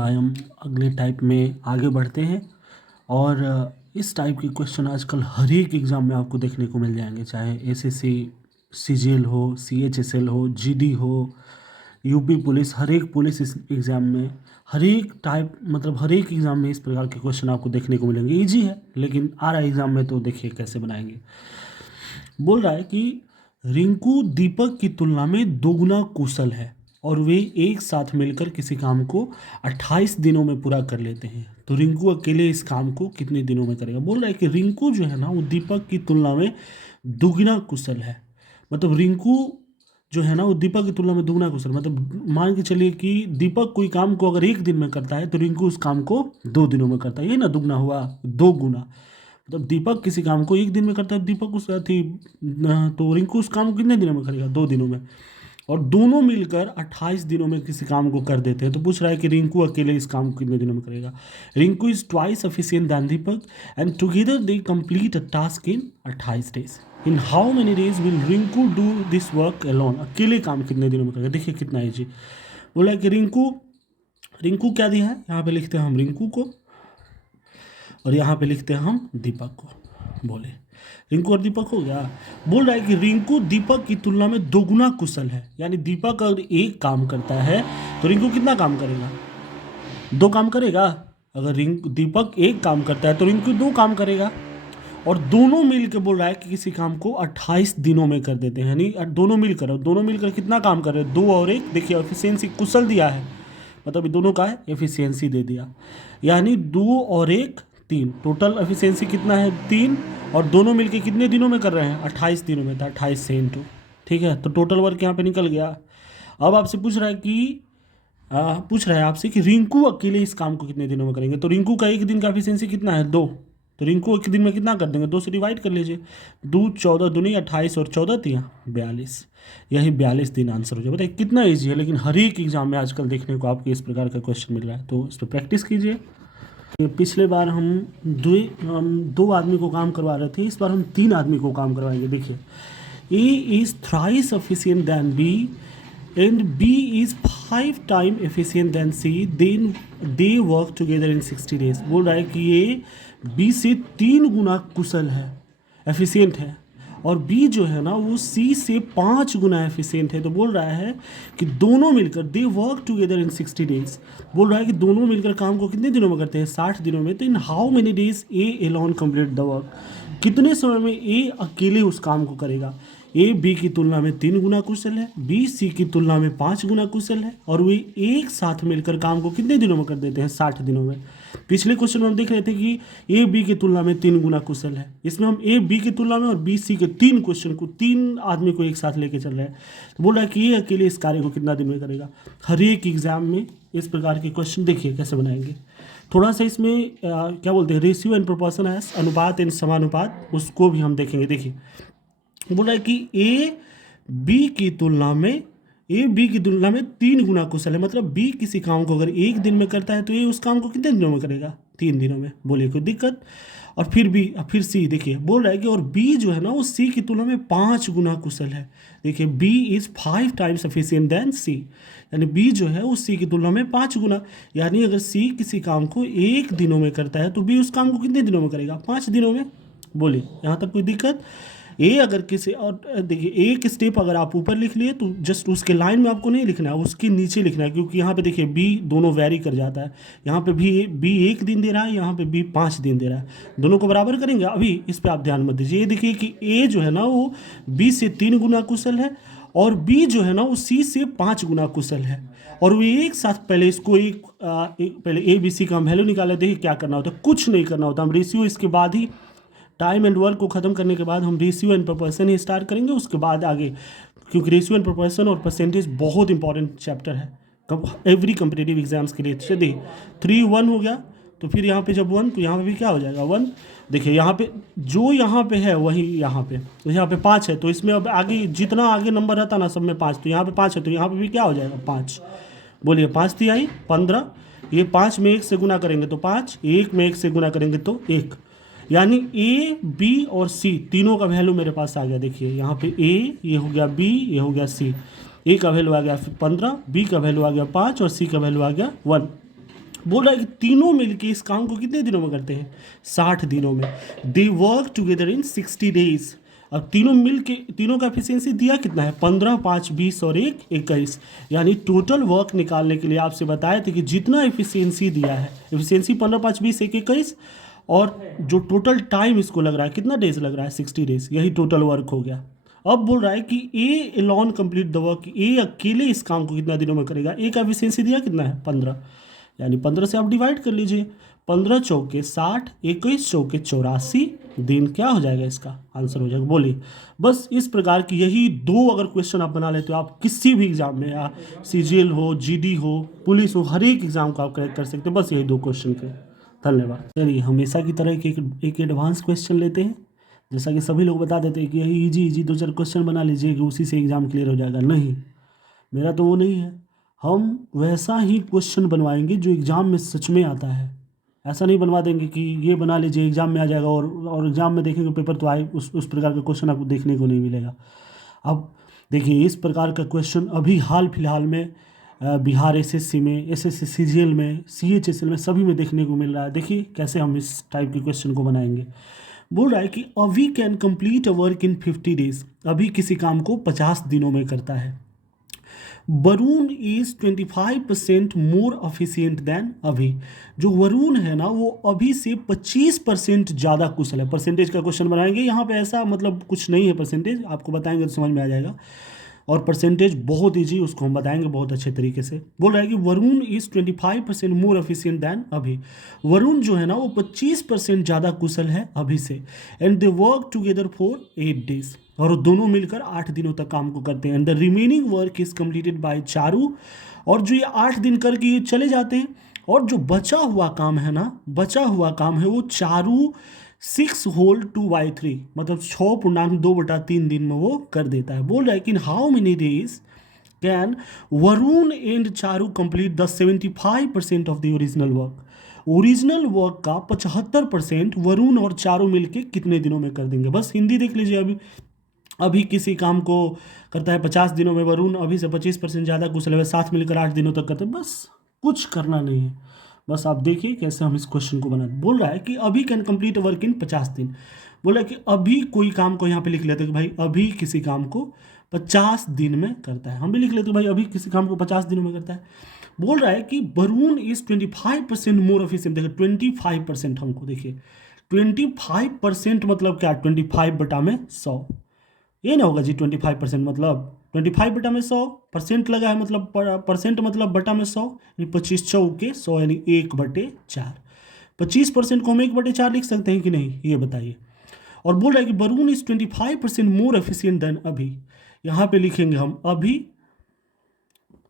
हम अगले टाइप में आगे बढ़ते हैं। और इस टाइप के क्वेश्चन आजकल हर एक एग्ज़ाम में आपको देखने को मिल जाएंगे, चाहे एसएससी सीजीएल हो, सीएचएसएल हो, जीडी हो, यूपी पुलिस, हर एक पुलिस इस एग्ज़ाम में, हर एक टाइप मतलब हर एक एग्ज़ाम में इस प्रकार के क्वेश्चन आपको देखने को मिलेंगे। इजी है, लेकिन आ रहा है एग्ज़ाम में तो देखिए कैसे बनाएंगे। बोल रहा है कि रिंकू दीपक की तुलना में दोगुना कुशल है और वे एक साथ मिलकर किसी काम को 28 दिनों में पूरा कर लेते हैं। तो रिंकू अकेले इस काम को कितने दिनों में करेगा? बोल रहा है कि रिंकू जो है ना वो दीपक की तुलना में दुगना कुशल है। मतलब रिंकू जो है ना वो दीपक की तुलना में दुगना कुशल, मतलब मान के चलिए कि दीपक कोई काम को अगर एक दिन में करता है तो रिंकू उस काम को 2 दिनों में करता है। ये ना दुगना हुआ, दो गुना। मतलब दीपक किसी काम को एक दिन में करता है, दीपक उस थी तो रिंकू उस काम को कितने दिनों में करेगा? 2 दिनों में। और दोनों मिलकर 28 दिनों में किसी काम को कर देते हैं। तो पूछ रहा है कि रिंकू अकेले इस काम को कितने दिनों में करेगा? Rinku is twice efficient than Deepak and together they complete a task in 28 days. In how many days will Rinku do this work alone? अकेले काम कितने दिनों में करेगा? देखिए कितना ईजी। बोला कि रिंकू, रिंकू क्या दिया है यहाँ पे, लिखते हैं हम रिंकू को और यहाँ पे लिखते हैं हम दीपक को। बोले रिंकू और दीपक हो गया। बोल रहा है कि रिंकू दीपक की तुलना में दोगुना कुशल है, यानी दीपक अगर एक काम करता है तो रिंकू कितना काम करेगा? 2 काम करेगा। अगर दीपक एक काम करता है तो रिंकू 2 काम करेगा। और दोनों मिलकर बोल रहा है कि किसी काम को 28 दिनों में कर देते हैं, यानी दोनों मिलकर कितना काम कर रहे हैं? 2 और 1। देखिए एफिशिएंसी कुशल दिया है, मतलब ये दोनों का है एफिशिएंसी दे दिया, यानी 2 और 1 3। टोटल एफिशिएंसी कितना है? 3। और दोनों मिलके कितने दिनों में कर रहे हैं? 28 दिनों में। था 28 से इंटू, ठीक है, तो टोटल वर्क यहाँ पे निकल गया। अब आपसे पूछ रहा है कि आपसे कि रिंकू अकेले इस काम को कितने दिनों में करेंगे? तो रिंकू का एक दिन का एफिशिएंसी कितना है? 2। तो रिंकू एक दिन में कितना कर देंगे? 2 से डिवाइड कर लीजिए। 2 14 दूनी 28 और 14 तिया 42। यही 42 दिन आंसर हो जाए। बताइए कितना ईजी है, लेकिन हर एक एग्जाम में आजकल देखने को आपको इस प्रकार का क्वेश्चन मिल रहा है, तो इस पर प्रैक्टिस कीजिए। पिछले बार हम 2 आदमी को काम करवा रहे थे, इस बार हम 3 आदमी को काम करवाएंगे। देखिए A is thrice efficient than B and B is 5 time efficient than C, then they work together in 60 days. बोल रहा है कि ये बी से 3 गुना कुशल है, एफिशिएंट है, और बी जो है ना वो सी से 5 गुना एफिशिएंट है। तो बोल रहा है कि दोनों मिलकर दे वर्क टुगेदर इन 60 डेज। बोल रहा है कि दोनों मिलकर काम को कितने दिनों में करते हैं? 60 दिनों में। तो in how many days A alone complete the work? कितने समय में ए अकेले उस काम को करेगा? ए बी की तुलना में 3 गुना कुशल है, बी सी की तुलना में 5 गुना कुशल है, और वे एक साथ मिलकर काम को कितने दिनों में कर देते हैं? 60 दिनों में। पिछले क्वेश्चन में हम देख रहे थे कि ए बी की तुलना में 3 गुना कुशल है, इसमें हम ए बी की तुलना में और बी सी के 3 क्वेश्चन को, 3 आदमी को एक साथ लेके चल रहे हैं। तो बोल रहा है कि ये अकेले इस कार्य को कितना दिन में करेगा? हर एक एग्जाम में इस प्रकार के क्वेश्चन देखिए कैसे बनाएंगे। थोड़ा सा इसमें क्या बोलते हैं, रेशियो एंड प्रोपोर्शन है, अनुपात एंड समानुपात, उसको भी हम देखेंगे। देखिए बोल रहा है कि ए बी की तुलना में 3 गुना कुशल है, मतलब बी किसी काम को अगर एक दिन में करता है तो ये उस काम को कितने दिनों में करेगा? 3 दिनों में। बोलिए कोई दिक्कत? और फिर सी देखिए बोल रहा है कि और बी जो है ना वो सी की तुलना में 5 गुना कुशल है। देखिए B is 5 times efficient than C, यानी बी जो है वो सी की तुलना में 5 गुना, यानी अगर सी किसी काम को 1 दिनों में करता है तो बी उस काम को कितने दिनों में करेगा? 5 दिनों में। बोलिए यहाँ तक कोई दिक्कत? ए अगर किसी और देखिए एक स्टेप अगर आप ऊपर लिख लिए तो जस्ट उसके लाइन में आपको नहीं लिखना है, उसके नीचे लिखना है, क्योंकि यहाँ पे देखिए बी दोनों वैरी कर जाता है। यहाँ पे भी बी 1 दिन दे रहा है, यहाँ पे बी 5 दिन दे रहा है, दोनों को बराबर करेंगे। अभी इस पर आप ध्यान मत दीजिए। ये देखिए कि ए जो है ना वो बी से 3 गुना कुशल है और बी जो है ना वो सी से 5 गुना कुशल है, और वो एक साथ पहले इसको पहले ए बी सी का हम वैल्यू निकाले। देखिए क्या करना होता है, कुछ नहीं करना होता, हम रेशियो इसके बाद ही टाइम एंड वर्क को ख़त्म करने के बाद हम ratio and proportion he start करेंगे, उसके बाद आगे, क्योंकि रेशियो एंड प्रोपोर्शन और परसेंटेज बहुत इंपॉर्टेंट चैप्टर है एवरी कम्पिटेटिव एग्जाम्स के लिए। चलिए 3 1 हो गया, तो फिर यहाँ पे जब 1 तो यहाँ पे भी क्या हो जाएगा? 1। देखिए यहाँ पे जो यहाँ पे है वही यहाँ पे, तो यहाँ पे 5 है, तो इसमें अब आगे जितना आगे नंबर रहता ना सब में 5, तो यहाँ पे 5 है, तो यहाँ पे भी क्या हो जाएगा? 5। बोलिए 5 थी आई 15, ये 5 में 1 से गुना करेंगे तो 5, 1 में 1 से गुना करेंगे तो 1, यानी ए बी और सी तीनों का वैल्यू मेरे पास आ गया। देखिए यहाँ पे ए, ये हो गया बी, ये हो गया सी। ए का वैल्यू आ गया 15, बी का वैल्यू आ गया 5 और सी का वैल्यू आ गया 1। बोल रहा है कि तीनों मिलके इस काम को कितने दिनों में करते हैं? 60 दिनों में। दे वर्क टुगेदर इन 60 डेज। अब तीनों मिल के, तीनों का एफिशिएंसी दिया कितना है? 15, 5, 20 और 1, 21। यानी टोटल वर्क निकालने के लिए आपसे बताए थे कि जितना एफिशिएंसी दिया है, एफिशिएंसी 15, 5, 20, 1, 21, और जो टोटल टाइम इसको लग रहा है, कितना डेज लग रहा है? 60 डेज। यही टोटल वर्क हो गया। अब बोल रहा है कि ए एलॉन कंप्लीट द वर्क, ए अकेले इस काम को कितना दिनों में करेगा? ए का एफिशिएंसी दिया कितना है? 15। यानी 15 से आप डिवाइड कर लीजिए। 15 चौके 60, 21 चौके 84 दिन। क्या हो जाएगा? इसका आंसर हो जाएगा। बोलिए। बस इस प्रकार की यही दो अगर क्वेश्चन आप बना लेते हो, आप किसी भी एग्जाम में, या सीजीएल हो, जीडी हो, पुलिस हो, हर एक एग्जाम को आप करेक्ट कर सकते हो, बस यही दो क्वेश्चन के। धन्यवाद। चलिए हमेशा की तरह एक एडवांस क्वेश्चन लेते हैं। जैसा कि सभी लोग बता देते हैं कि यही इजी इजी 2-4 क्वेश्चन बना लीजिए कि उसी से एग्ज़ाम क्लियर हो जाएगा। नहीं, मेरा तो वो नहीं है। हम वैसा ही क्वेश्चन बनवाएंगे जो एग्ज़ाम में सच में आता है। ऐसा नहीं बनवा देंगे कि ये बना लीजिए एग्ज़ाम में आ जाएगा, और एग्ज़ाम में देखेंगे पेपर तो आए उस प्रकार का क्वेश्चन आपको देखने को नहीं मिलेगा। अब देखिए, इस प्रकार का क्वेश्चन अभी हाल फिलहाल में बिहार एसएससी में, एसएससी सीजीएल में, सीएचएसएल में, सभी में देखने को मिल रहा है। देखिए कैसे हम इस टाइप के क्वेश्चन को बनाएंगे। बोल रहा है कि अभी can complete a work in 50 days. अभी किसी काम को 50 दिनों में करता है। Varun is 25% more efficient then अभी। जो वरुण है ना, वो अभी से 25% ज़्यादा कुशल है। परसेंटेज का क्वेश्चन बनाएंगे यहाँ पे, ऐसा मतलब कुछ नहीं है परसेंटेज, आपको बताएंगे तो समझ में आ जाएगा। और परसेंटेज बहुत ईजी, उसको हम बताएंगे बहुत अच्छे तरीके से। बोल रहा है कि Varun is 25% more efficient than Abhi. Varun जो है ना, वो 25% ज़्यादा कुशल है अभी से। And they work together for 8 days. और दोनों मिलकर 8 दिनों तक काम को करते हैं। And the remaining work is completed by Charu. और जो ये 8 दिन करके ये चले जाते हैं, और जो बचा हुआ काम है ना, बचा हुआ काम है वो चारू 6/2/3, मतलब 6.2/3 दिन में वो कर देता है। बोल रहा है कि how many days can Varun and Charu complete the 75% of the original work. Original work का 75% वरुण और चारू मिलके कितने दिनों में कर देंगे? बस हिंदी देख लीजिए। अभी अभी किसी काम को करता है 50 दिनों में वरुण, अभी से 25% ज़्यादा कुशल है, साथ मिलकर 8 दिनों तक करते हैं। बस कुछ करना नहीं है, बस आप देखिए कैसे हम इस क्वेश्चन को बनाते। बोल रहा है कि अभी कैन कंप्लीट वर्क इन 50 दिन। बोल रहा है कि अभी कोई काम को यहाँ पे लिख लेते हैं कि भाई अभी किसी काम को 50 दिन में करता है। हम भी लिख लेते हैं भाई अभी किसी काम को 50 दिनों में करता है। बोल रहा है कि वरुण इज 25% मोर एफिशिएंट। देखिए 25% हमको, देखिए 25% मतलब क्या? 25/100। ये ना होगा जी 25% मतलब 25/100%, लगा है मतलब परसेंट मतलब बटा में 100, यानी 25 चौके 100, यानी 1/4। 25% को हम 1/4 लिख सकते हैं कि नहीं, ये बताइए। और बोल रहा है कि Varun is 25% more efficient then अभी। यहाँ पे लिखेंगे हम अभी,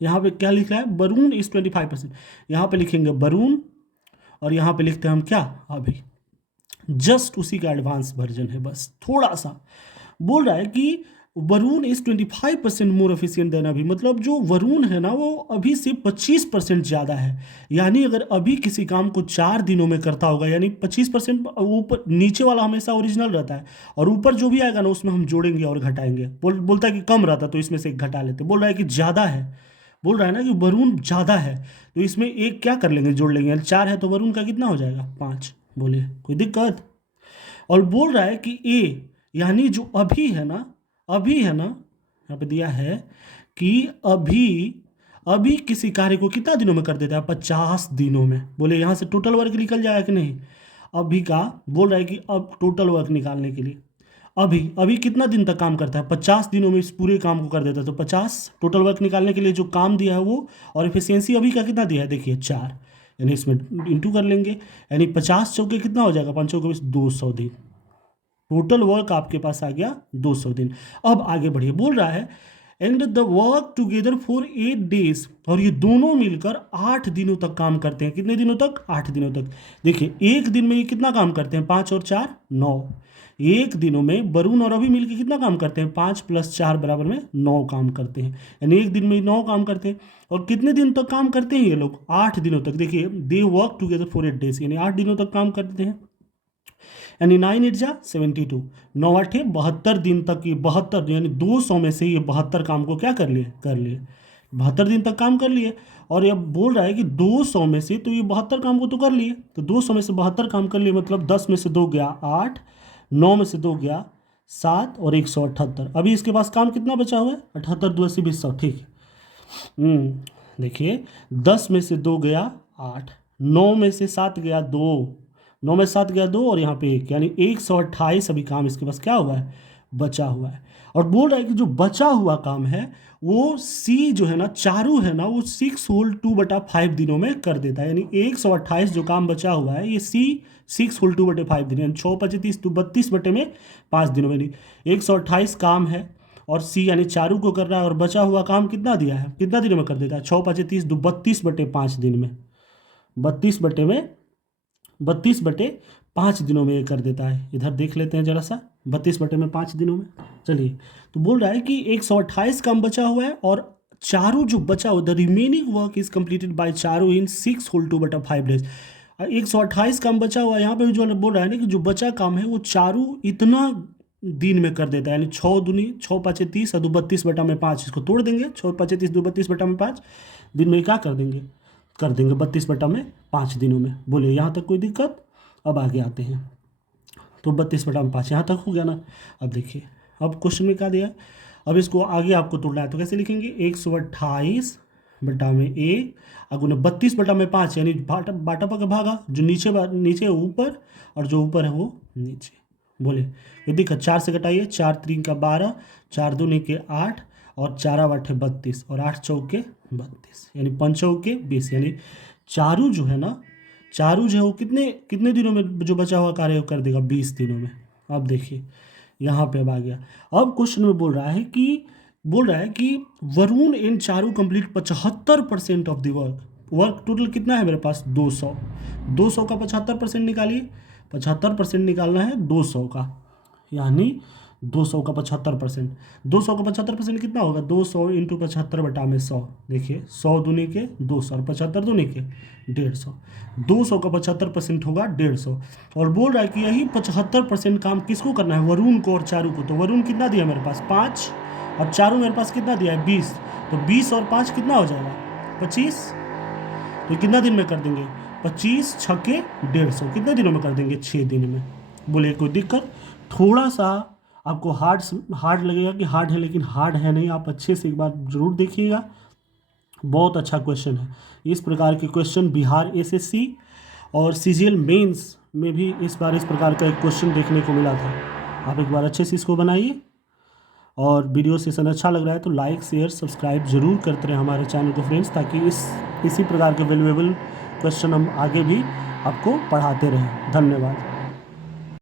यहाँ पे क्या लिख रहा है? वरुण इज 25%। यहाँ पे लिखेंगे वरुण, और यहाँ पे लिखते हैं हम क्या? अभी। जस्ट उसी का एडवांस वर्जन है, बस थोड़ा सा। बोल रहा है कि Varun is 25% more efficient then अभी, मतलब जो वरुण है ना, वो अभी से 25% ज़्यादा है। यानी अगर अभी किसी काम को 4 दिनों में करता होगा, यानी 25%, ऊपर नीचे वाला हमेशा ओरिजिनल रहता है, और ऊपर जो भी आएगा ना उसमें हम जोड़ेंगे और घटाएंगे। बोलता है कि कम रहता तो इसमें से एक घटा लेते। बोल रहा है कि ज़्यादा है। बोल रहा है ना कि वरुण ज़्यादा है, तो इसमें एक क्या कर लेंगे? जोड़ लेंगे। 4 है तो वरुण का कितना हो जाएगा? 5। बोलिए, कोई दिक्कत? और बोल रहा है कि ए, यानी जो अभी है ना, अभी है ना, यहाँ पे दिया है कि अभी, अभी किसी कार्य को कितना दिनों में कर देता है? 50 दिनों में। बोले यहाँ से टोटल वर्क निकल जाएगा कि नहीं? अभी का बोल रहा है कि अब टोटल वर्क निकालने के लिए अभी, अभी कितना दिन तक काम करता है? 50 दिनों में इस पूरे काम को कर देता है। तो 50 टोटल वर्क निकालने के लिए जो काम दिया है वो, और एफिशिएंसी अभी का कितना दिया है? देखिए 4, यानी इसमें इंटू कर लेंगे, यानी 50 चौके कितना हो जाएगा? 5 चौके 200 दिन। टोटल वर्क आपके पास आ गया 200 दिन। अब आगे बढ़िए। बोल रहा है and the work together for 8 days. और ये दोनों मिलकर 8 दिनों तक काम करते हैं। कितने दिनों तक? 8 दिनों तक। देखिए एक दिन में ये कितना काम करते हैं? 5 और 4 9। एक दिनों में वरुण और अभी मिलकर कितना काम करते हैं? 5 + 4 बराबर में 9 काम करते हैं। यानी एक दिन में 9 काम करते हैं। और कितने दिन तक काम करते हैं ये लोग? 8 दिनों तक। देखिए दे वर्क टुगेदर फॉर 8 डेज, यानी 8 दिनों तक काम करते हैं। यानी 9 8 जा 72, 9 8 72 दिन तक। ये 72, यानी 200 में से ये 72 काम को क्या कर लिए? 72 दिन तक काम कर लिए। और ये बोल रहा है कि 200 में से, तो ये 72 काम को तो कर लिए, तो 200 में से 72 काम कर लिए, मतलब 10 में से 2 गया 8, 9 में से 2 गया 7 और 178। अभी इसके पास काम कितना बचा हुआ है? 78 2 80 20 100, ठीक है। देखिए 10 में से 2 गया 8, 9 में से 7 गया 2, 9 में से 7 गया 2 और यहाँ पे 1, यानी 128 अभी काम इसके पास क्या हुआ है? बचा हुआ है। और बोल रहा है कि जो बचा हुआ काम है वो सी जो है ना, चारू है ना, वो 6 होल 2/5 दिनों में कर देता है। यानी 128 जो काम बचा हुआ है ये सी 6 होल 2/5 दिन, यानी 6 25 30 32 बटे में 5 दिनों में। नहीं, 128 काम है और सी यानी चारू को कर रहा है, और बचा हुआ काम कितना दिया है, कितना दिनों में कर देता है? 6 25 30 32 बटे 5 दिन में, 32 बटे 5 दिनों में ये कर देता है। इधर देख लेते हैं जरा सा, 32 बटे में 5 दिनों में। चलिए, तो बोल रहा है कि 128 काम बचा हुआ है और चारू जो बचा हुआ, the remaining work is completed by Charu in 6 whole 2/5 days. 128 काम बचा हुआ है, यहाँ पे भी जो बोल रहा है ना कि जो बचा काम है वो चारू इतना दिन में कर देता है, यानी 6 दूनी 6 5 30 और 32 बटा में 5, इसको तोड़ देंगे, 6 5 30 32 बटा में 5 दिन में क्या कर देंगे? कर देंगे 32 बटा में 5 दिनों में। बोलिए यहाँ तक कोई दिक्कत? अब आगे आते हैं, तो 32 बटा में 5 यहाँ तक हो गया ना। अब देखिए, अब क्वेश्चन में क्या दिया है, अब इसको आगे आपको तोड़ना है, तो कैसे लिखेंगे? 128 बटा में 1 अगुना 32 बटा में 5, यानी बाटा का भागा, जो नीचे ऊपर और जो ऊपर है वो नीचे। बोले ये देखा, 4 से घटाइए, 4 3 का 12, 4 दूनी के 8 और 4 8 32 और 8 चौके 32, यानी 5 चौके 20, यानी चारू जो है ना, चारू जो है वो कितने दिनों में जो बचा हुआ कार्य कर देगा? 20 दिनों में। अब देखिए यहाँ पे अब आ गया, अब क्वेश्चन में बोल रहा है कि Varun and Charu complete 75% of the work total कितना है मेरे पास? 200 का 75% निकालिए, 75% निकालना है 200 का, यानी 200 का 75%, 200 का 75% कितना होगा? 200 इंटू 75 बटा में 100। देखिए 100 दूनी के 200 और 75 दूनी के 150, 200 का 75% होगा 150। और बोल रहा है कि यही 75% काम किसको करना है? वरुण को और चारू को। तो वरुण कितना दिया मेरे पास? 5, और चारू मेरे पास कितना दिया है? 20। तो 20 और 5 कितना हो जाएगा? 25। तो कितना दिन में कर देंगे? 25 छक्के 150, कितने दिनों में कर देंगे? 6 दिन में। बोले कोई दिक्कत? थोड़ा सा आपको हार्ड लगेगा कि हार्ड है, लेकिन हार्ड है नहीं, आप अच्छे से एक बार जरूर देखिएगा, बहुत अच्छा क्वेश्चन है। इस प्रकार के क्वेश्चन बिहार एसएससी और सीजीएल मेंस में भी इस बार इस प्रकार का एक क्वेश्चन देखने को मिला था। आप एक बार अच्छे से इसको बनाइए, और वीडियो सेशन अच्छा लग रहा है तो लाइक शेयर सब्सक्राइब जरूर करते रहें हमारे चैनल को फ्रेंड्स, ताकि इसी प्रकार के वैल्यूएबल क्वेश्चन हम आगे भी आपको पढ़ाते रहें। धन्यवाद।